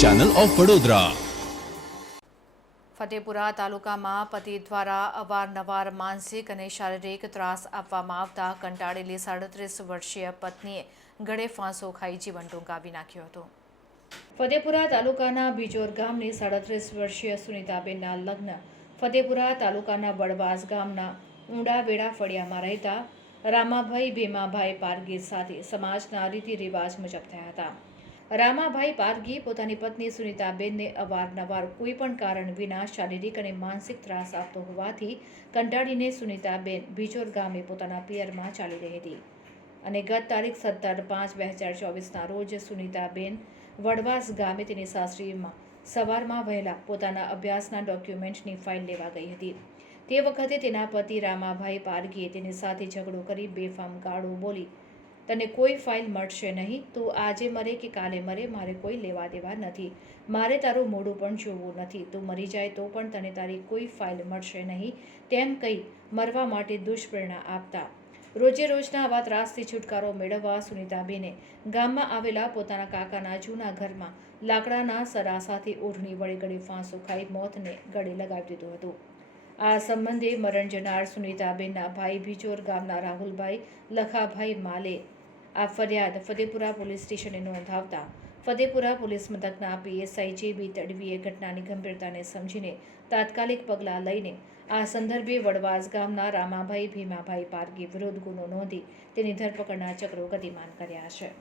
Channel of Vadodara Fatepura તાલુકામાં પતિ દ્વારા અવારનવાર માનસિક અને શારીરિક ત્રાસ આપવામાં આવતા કંટાળેલી સાડત્રીસ વર્ષીય પત્નીએ ગળે ફાંસો ખાઈ જીવન ટૂંકાવી નાખ્યો હતો. ફતેપુરા તાલુકાના બીજોર ગામની સાડત્રીસ વર્ષીય સુનિતાબેનના લગ્ન ફતેપુરા તાલુકાના બળવાસ ગામના ઊંડા વેડા ફળિયામાં રહેતા રામાભાઈ ભીમાભાઈ પારગીર સાથે સમાજના રીતિ રિવાજ મુજબ થયા હતા. રામાભાઈ પારગી પોતાની પત્ની સુનિતાબેનને અવારનવાર કોઈ પણ કારણ વિના શારીરિક અને માનસિક ત્રાસ આપતો હોવાથી કંટાળીને સુનિતાબેન બિજોર ગામે પોતાના પિયરમાં ચાલી રહી હતી. અને ગત તારીખ સત્તર પાંચ બે હજાર ચોવીસના રોજ સુનિતાબેન વડવાસ ગામે તેની સાસરીમાં સવારમાં વહેલા પોતાના અભ્યાસના ડોક્યુમેન્ટની ફાઇલ લેવા ગઈ હતી. તે વખતે તેના પતિ રામાભાઈ પારગીએ તેની સાથે ઝઘડો કરી બેફામ ગાળો બોલી તને કોઈ ફાઇલ મળશે નહીં, તું આજે મરે કે કાલે મરે, મારે કોઈ લેવા દેવા નથી. મારે તારું મોઢું પણ જોવું નથી. તું મરી જાય તો પણ તને તારી કોઈ ફાઇલ મળશે નહીં. તેમ કહી મરવા માટે દુષ્પ્રેરણા આપતા. રોજે રોજના આવા ત્રાસથી છુટકારો મેળવવા સુનિતાબેને ગામમાં આવેલા પોતાના કાકાના જૂના ઘરમાં લાકડાના સરાસાથી ઓઢણી વડે ગળે ફાંસો ખાઈ મોતને ગળે લગાવી દીધું હતું. આ સંબંધે મરણ જનાર સુનિતાબેનના ભાઈ ભીચોર ગામના રાહુલભાઈ, લખાભાઈ માલે આ ફરિયાદ ફતેપુરા પોલીસ સ્ટેશને નોંધાવતા ફતેપુરા પોલીસ મથકના પીએસઆઈ જે બી તડવીએ ઘટનાની ગંભીરતાને સમજીને તાત્કાલિક પગલાં લઈને આ સંદર્ભે વડવાસ ગામના રામાભાઈ, ભીમાભાઈ પારગી વિરુદ્ધ ગુનો નોંધી તેની ધરપકડના ચક્રો ગતિમાન કર્યા છે.